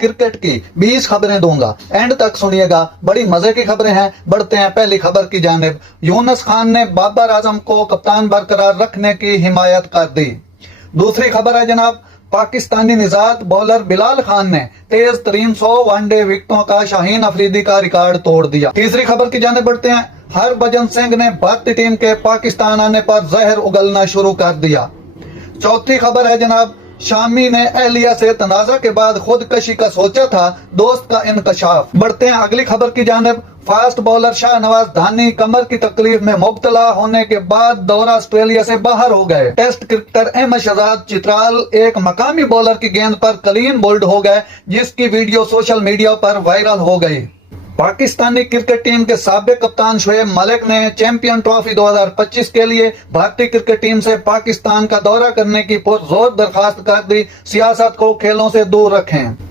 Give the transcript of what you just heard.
Cricket की 20 खबरें दूंगा, एंड तक सुनिएगा, बड़ी मजे की खबरें हैं। बढ़ते हैं पहली खबर की जानिब। यूनुस खान ने बाबर आजम को कप्तान बरकरार रखने की हिमायत कर दी। दूसरी खबर है जनाब, पाकिस्तानी निजात बॉलर बिलाल खान ने तेज तरीन 100 वनडे विकेटों का शाहीन अफरीदी का रिकॉर्ड तोड़ दिया। तीसरी खबर की जानिब बढ़ते हैं। हरभजन सिंह ने भारतीय टीम के पाकिस्तान आने पर जहर उगलना शुरू कर दिया। चौथी खबर है जनाब, शामी ने अहलिया से तनाजा के बाद खुदकशी का सोचा था, दोस्त का इंकशाफ। बढ़ते हैं अगली खबर की जानिब। फास्ट बॉलर शाहनवाज धानी कमर की तकलीफ में मुब्तला होने के बाद दौरा ऑस्ट्रेलिया से बाहर हो गए। टेस्ट क्रिकेटर अहमद शहजाद चित्राल एक मकामी बॉलर की गेंद पर क्लीन बोल्ड हो गए, जिसकी वीडियो सोशल मीडिया पर वायरल हो गई। पाकिस्तानी क्रिकेट टीम के साबिक कप्तान शोएब मलिक ने चैंपियन ट्रॉफी 2025 के लिए भारतीय क्रिकेट टीम से पाकिस्तान का दौरा करने की पुरजोर दरखास्त कर दी। सियासत को खेलों से दूर रखें।